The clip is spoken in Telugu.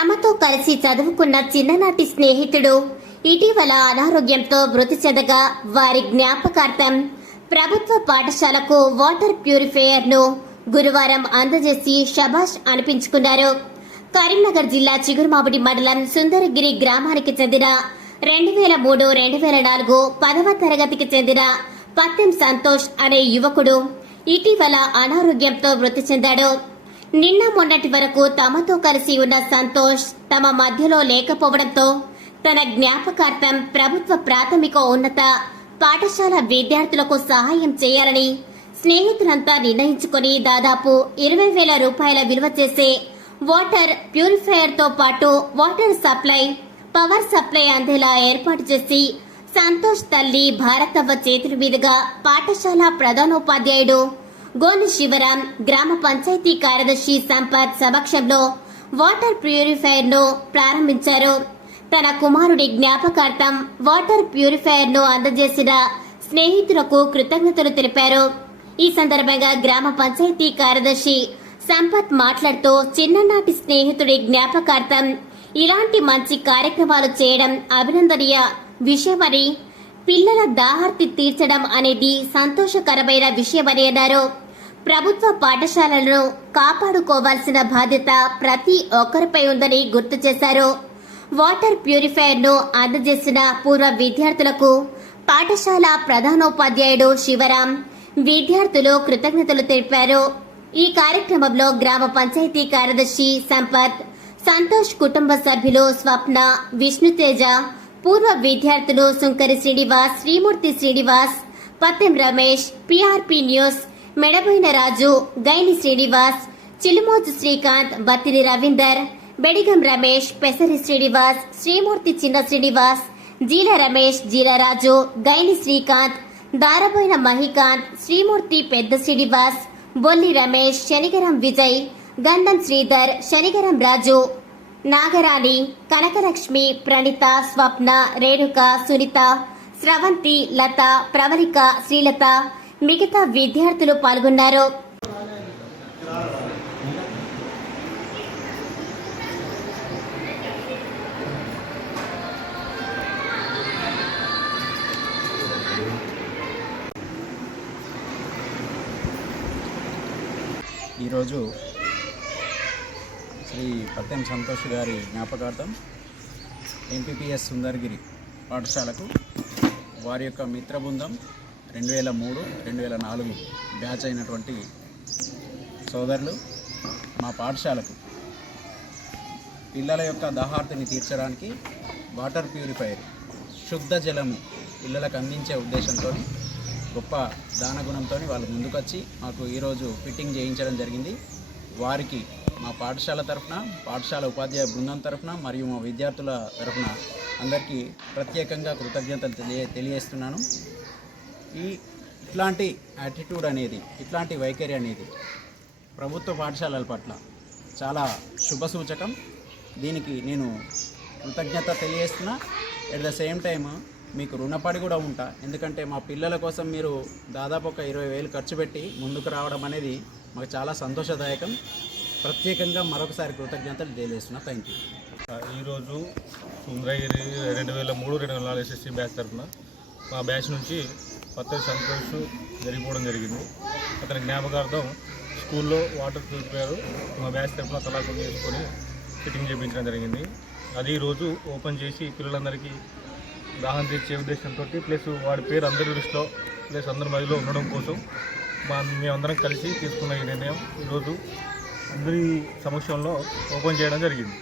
తమతో కలిసి చదువుకున్న చిన్ననాటి స్నేహితుడు. ఇటీవల అనారోగ్యంతో మృతి చెందగా వారి జ్ఞాపకార్థం ప్రభుత్వ పాఠశాలకు వాటర్ ప్యూరిఫైయర్ను గురువారం అందజేసి షబాష్ అనిపించుకున్నారు. కరీంనగర్ జిల్లా చిగురుమామిడి మండలం సుందరగిరి గ్రామానికి చెందిన రెండు వేల మూడు రెండు వేల నాలుగు పదవ తరగతికి చెందిన పత్తెం సంతోష్ అనే యువకుడు ఇటీవల అనారోగ్యంతో మృతి చెందాడు. నిన్న మొన్నటి వరకు తమతో కలిసి ఉన్న సంతోష్ తమ మధ్యలో లేకపోవడంతో తన జ్ఞాపకార్థం ప్రభుత్వ ప్రాథమిక ఉన్నత పాఠశాల విద్యార్థులకు సహాయం చేయాలని స్నేహితులంతా నిర్ణయించుకొని దాదాపు ఇరవై వేల రూపాయల విలువ చేసే వాటర్ ప్యూరిఫైయర్తో పాటు వాటర్ సప్లై పవర్ సప్లై అందేలా ఏర్పాటు చేసి సంతోష్ తల్లి భారతవ్వ చేతుల మీదుగా పాఠశాల ప్రధానోపాధ్యాయుడు గోను శివరాం గ్రామ పంచాయతీ కార్యదర్శి సంపత్ సమక్షంలో వాటర్ ప్యూరిఫైయర్ను ప్రారంభించారు. తన కుమారుడి జ్ఞాపకార్థం వాటర్ ప్యూరిఫైయర్ను అందజేసిన స్నేహితులకు కృతజ్ఞతలు తెలిపారు. ఈ సందర్భంగా గ్రామ పంచాయతీ కార్యదర్శి సంపత్ మాట్లాడుతూ చిన్ననాటి స్నేహితుడి జ్ఞాపకార్థం ఇలాంటి మంచి కార్యక్రమాలు చేయడం అభినందనీయ విషయమని పిల్లల దాహార్తి తీర్చడం అనేది సంతోషకరమైన విషయమని అన్నారు. ప్రభుత్వ పాఠశాలలను కాపాడుకోవాల్సిన బాధ్యత ప్రతి ఒక్కరిపై ఉందని గుర్తు చేశారు. వాటర్ ప్యూరిఫైయర్ను అందజేసిన పూర్వ విద్యార్థులకు పాఠశాల ప్రధానోపాధ్యాయుడు శివరాం విద్యార్థులు కృతజ్ఞతలు తెలిపారు. ఈ కార్యక్రమంలో గ్రామ పంచాయతీ కార్యదర్శి సంపత్ సంతోష్ కుటుంబ సభ్యులు స్వప్న విష్ణుతేజ పూర్వ విద్యార్థులు సుంకరి శ్రీనివాస్ శ్రీమూర్తి శ్రీనివాస్ పత్తెం రమేష్ పిఆర్పి న్యూస్ మెడబోయిన రాజు గైని శ్రీనివాస్ చిలుమోజు శ్రీకాంత్ బత్తిని రవీందర్ బెడిగం రమేష్ పెసరి శ్రీనివాస్ శ్రీమూర్తి చిన్న శ్రీనివాస్ జీల రమేష్ జీలరాజు గైని శ్రీకాంత్ దారబోయిన మహికాంత్ శ్రీమూర్తి పెద్ద శ్రీనివాస్ బొల్లి రమేష్ శనిగరం విజయ్ గంధం శ్రీధర్ శనిగరం రాజు నాగరాణి కనకలక్ష్మి ప్రణిత స్వప్న రేణుక సునీత స్రవంతి లత ప్రవళిక శ్రీలత మిగతా విద్యార్థులు పాల్గొన్నారు. ఈరోజు శ్రీ పత్తెం సంతోష్ గారి జ్ఞాపకార్థం ఎంపీపీఎస్ సుందర్గిరి పాఠశాలకు వారి యొక్క మిత్ర బృందం రెండు వేల మూడు రెండు వేల నాలుగు బ్యాచ్ అయినటువంటి సోదరులు మా పాఠశాలకు. పిల్లల యొక్క దాహార్తిని తీర్చడానికి వాటర్ ప్యూరిఫైయర్ శుద్ధ జలము పిల్లలకు అందించే ఉద్దేశంతో గొప్ప దానగుణంతో వాళ్ళు ముందుకొచ్చి మాకు ఈరోజు ఫిట్టింగ్ చేయించడం జరిగింది. వారికి మా పాఠశాల తరఫున పాఠశాల ఉపాధ్యాయ బృందం తరఫున మరియు మా విద్యార్థుల తరఫున అందరికీ ప్రత్యేకంగా కృతజ్ఞతలు తెలియ తెలియజేస్తున్నాను. ఈ ఇట్లాంటి యాటిట్యూడ్ అనేది ఇట్లాంటి వైఖరి అనేది ప్రభుత్వ పాఠశాలల పట్ల చాలా శుభ సూచకం. దీనికి నేను కృతజ్ఞత తెలియజేస్తున్నా. ఎట్ ద సేమ్ టైం మీకు రుణపడి కూడా ఉంటా. ఎందుకంటే మా పిల్లల కోసం మీరు దాదాపు ఒక ఇరవై వేలు ఖర్చు పెట్టి ముందుకు రావడం అనేది మాకు చాలా సంతోషదాయకం. ప్రత్యేకంగా మరొకసారి కృతజ్ఞతలు తెలియజేస్తున్నా. థ్యాంక్ యూ ఈరోజు సుందరగిరి రెండు వేల మూడు రెండు వేల నాలుగు ఎస్ఎస్సీ బ్యాచ్ తరఫున మా బ్యాచ్ నుంచి పత్తడి సంతోష్ జరిగిపోవడం జరిగింది. అతని జ్ఞాపకార్థం స్కూల్లో వాటర్ ప్యూరిఫైయర్ మా బ్యాచ్ తరఫున తలాకు చేసుకొని ఫిట్టింగ్ చేయించడం జరిగింది. అది ఈరోజు ఓపెన్ చేసి పిల్లలందరికీ దాహం తీర్చే ఉద్దేశంతో ప్లస్ వాడి పేరు అందరి దృష్టిలో ప్లస్ అందరి మధ్యలో ఉండడం కోసం మా మేమందరం కలిసి తీసుకున్న ఈ నిర్ణయం. ఈరోజు అందరి సమక్షంలో ఓపెన్ చేయడం జరిగింది.